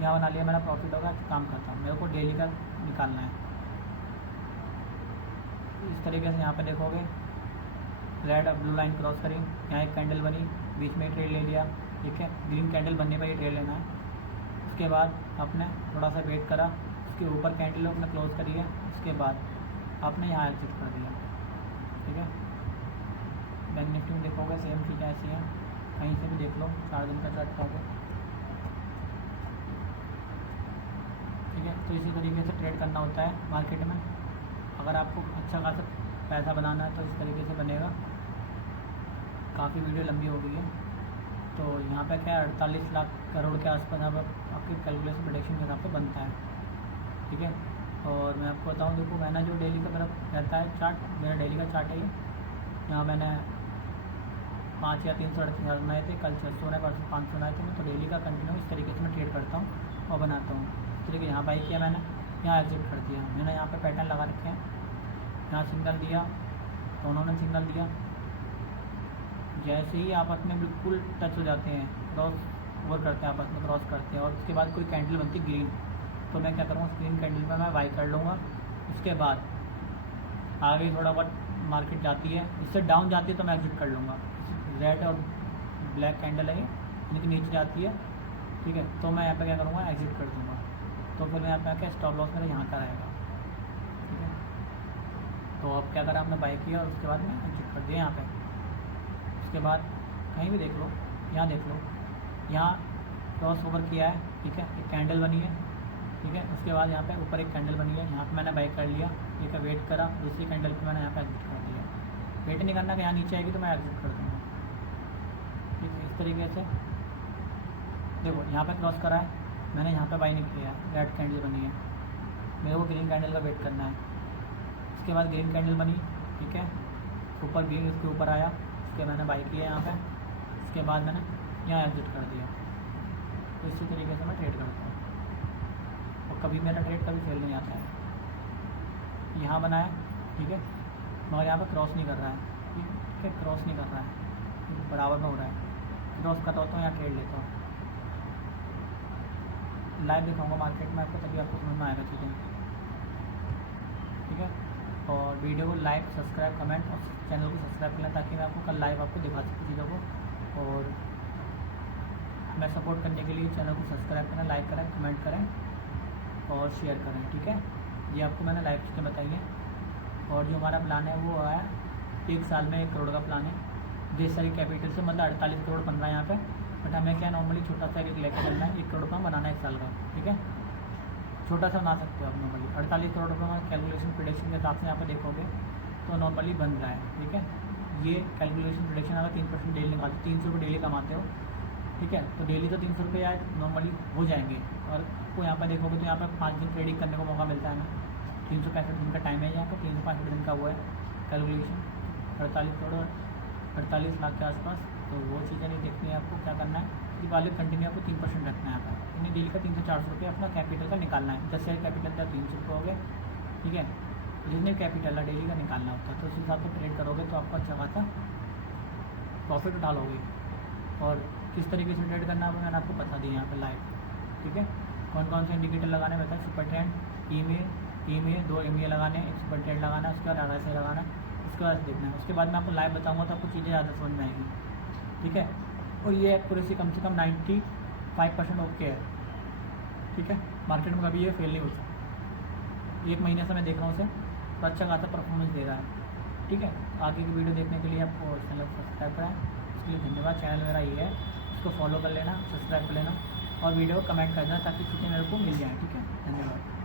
यहाँ बना लिया, मेरा प्रॉफिट होगा, काम करता हूँ। मेरे को डेली का निकालना है। इस तरीके से यहाँ पे देखोगे, रेड और ब्लू लाइन क्रॉस करी, यहाँ एक कैंडल बनी, बीच में ट्रेड ले लिया। ठीक है, ग्रीन कैंडल बनने पर ही ट्रेड लेना है। उसके बाद आपने थोड़ा सा वेट करा, उसके ऊपर कैंडल आपने क्लोज करी है, उसके बाद आपने यहाँ एग्जिट कर दिया। ठीक है, बैंक निफ्टी में देखोगे सेम चीज़ें ऐसी हैं, कहीं से भी देख लो, 4 दिन का चार्ट खाओगे। ठीक है, तो इसी तरीके से ट्रेड करना होता है मार्केट में। अगर आपको अच्छा खासा पैसा बनाना है तो इस तरीके से बनेगा। काफ़ी वीडियो लंबी हो गई है, तो यहाँ पे क्या 48 लाख करोड़ के आसपास अब आपके कैलकुलेशन प्रेडिक्शन के हिसाब से बनता है। ठीक है, और मैं आपको बताऊँ, देखो मैंने जो डेली का मेरा रहता है चार्ट, मेरा डेली का चार्ट है ये। यहाँ मैंने 5 या 338 बनाए थे, कल 600 बनाए, परसों 500 बनाए थे। मैं तो डेली का कंटिन्यू इस तरीके से मैं ट्रेड करता हूँ और बनाता हूँ। इस तरीके यहाँ बाई किया मैंने, यहाँ एग्जिट कर दिया मैंने। यहाँ पे पैटर्न लगा रखे हैं, यहाँ सिग्नल दिया, दोनों ने सिग्नल दिया, जैसे ही आपस में बिल्कुल टच हो जाते हैं, क्रॉस ओवर करते हैं, आपस में क्रॉस करते हैं, और उसके बाद कोई कैंडल बनती है ग्रीन, तो मैं क्या करूँगा, ग्रीन कैंडल पर मैं बाई कर लूँगा। उसके बाद आगे थोड़ा बहुत मार्केट जाती है, इससे डाउन जाती है तो मैं एग्जिट कर लूँगा। रेड और ब्लैक कैंडल है, इनके नीचे जाती है। ठीक है, तो मैं यहाँ पे क्या करूँगा, एग्जिट कर दूँगा। तो फिर मैं यहाँ पे क्या, स्टॉप लॉस मेरा यहाँ का रहेगा। ठीक है, तो अब क्या करा, आपने बाई किया और उसके बाद मैं एग्जिट कर दिया यहाँ पे। उसके बाद कहीं भी देख लो, यहाँ देख लो, यहाँ क्रॉस ओवर किया है। ठीक है, एक कैंडल बनी है। ठीक है, उसके उसके बाद यहाँ पे ऊपर एक कैंडल बनी है, यहाँ पे मैंने बाई कर लिया, ठीक है, वेट करा, दूसरी कैंडल पे मैंने यहाँ पे एग्जिट कर दिया। वेट नहीं करना कि यहाँ नीचे आएगी तो मैं एग्जिट कर दूँगा, ठीक है। इस तरीके से देखो यहाँ पे क्रॉस करा है, मैंने यहाँ पे बाई नहीं किया, रेड कैंडल बनी है, मेरे को ग्रीन कैंडल का वेट करना है। उसके बाद ग्रीन कैंडल बनी, ठीक है, ऊपर ग्रीन इसके ऊपर आया, उसके मैंने बाई किया यहाँ पे, इसके बाद मैंने यहाँ एग्जिट कर दिया। तो इसी तरीके से मैं ट्रेड करता हूँ और कभी मेरा ट्रेड कभी फेल नहीं आता है। यहाँ बना है, ठीक है, मगर यहाँ पे क्रॉस नहीं कर रहा है, ठीक है, क्रॉस नहीं कर रहा है, बराबर में हो रहा है। क्रॉस करता होता हूँ, यहाँ ट्रेड लेता हूँ, लाइव दिखाऊंगा मार्केट में आपको, तभी आपको समझ में आएगा चीज़ें, ठीक है। और वीडियो को लाइक, सब्सक्राइब, कमेंट और चैनल को सब्सक्राइब कर लें ताकि मैं आपको कल लाइव आपको दिखा सकूँ चीज़ों को। और हमें सपोर्ट करने के लिए चैनल को सब्सक्राइब करें, लाइक करें, कमेंट करें और शेयर करें, ठीक है। ये आपको मैंने लाइव चीज़ें बताई हैं। और जो हमारा प्लान है वो है 1 साल में 1 करोड़ का प्लान है, जिस सारी कैपिटल से, मतलब 48 करोड़ बन रहा है यहाँ पे, बट हमें क्या नॉर्मली छोटा सा एक लेकर चलना है, 1 करोड़ रुपये बनाना है 1 साल का, ठीक है। छोटा सा बना सकते हो आप नॉर्मली। 48 करोड़ रुपये में कैलकुलेशन प्रेडिक्शन के हिसाब से यहाँ पे देखोगे तो नॉर्मली बन रहा है, ठीक है। ये कैलकुलेशन प्रेडिक्शन अगर 3% डेली निकालते, 300 रुपये डेली कमाते हो, ठीक है, तो डेली तो 300 रुपये यार नॉर्मली हो जाएंगे। और आपको यहाँ पर देखोगे तो यहाँ पर 5 दिन ट्रेडिंग करने को मौका मिलता है ना, 365 दिन का टाइम है यहाँ पर, 365 दिन का वो है कैलकुलेशन, 48 लाख के आसपास। तो वो चीज़ें नहीं देखनी है आपको, क्या करना है कि वाले कंटिन्यू आपको 3% रखना है यहाँ पर, यानी डेली का 300-400 रुपये अपना कैपिटल का निकालना है। 10 शेयर कैपिटल का 300 रुपये हो गए, ठीक है। जितने कैपिटल है डेली का निकालना होता है, तो उस हिसाब से ट्रेड करोगे तो आपको अच्छा खासा प्रॉफिट उठा लोगे। और किस तरीके से ट्रेड करना है मैंने आपको बता दिया यहाँ पर लाइव, ठीक है। कौन कौन से इंडिकेटर लगाने बताए, सुपर ट्रेंड, EMA 2 EMA लगाने, एक सुपर ट्रेंड लगाना है, उसके बाद RSI लगाना है, उसके बाद देखना है। उसके बाद मैं आपको लाइव बताऊँगा तो आपको चीज़ें ज़्यादा समझ में आएगी, ठीक है। और ये एक्यूरेसी कम से कम 95% ओके है, ठीक है। मार्केट में कभी ये फेल नहीं होता। 1 महीने से मैं देख रहा हूँ उसे, तो अच्छा खासा परफॉर्मेंस दे रहा है, ठीक है। आगे की वीडियो देखने के लिए आपको चैनल को सब्सक्राइब कराएं, उसके लिए धन्यवाद। चैनल मेरा ये है, उसको फॉलो कर लेना, सब्सक्राइब कर लेना और वीडियो को कमेंट कर देना ताकि चीज़ें मेरे को मिल जाएँ, ठीक है। धन्यवाद।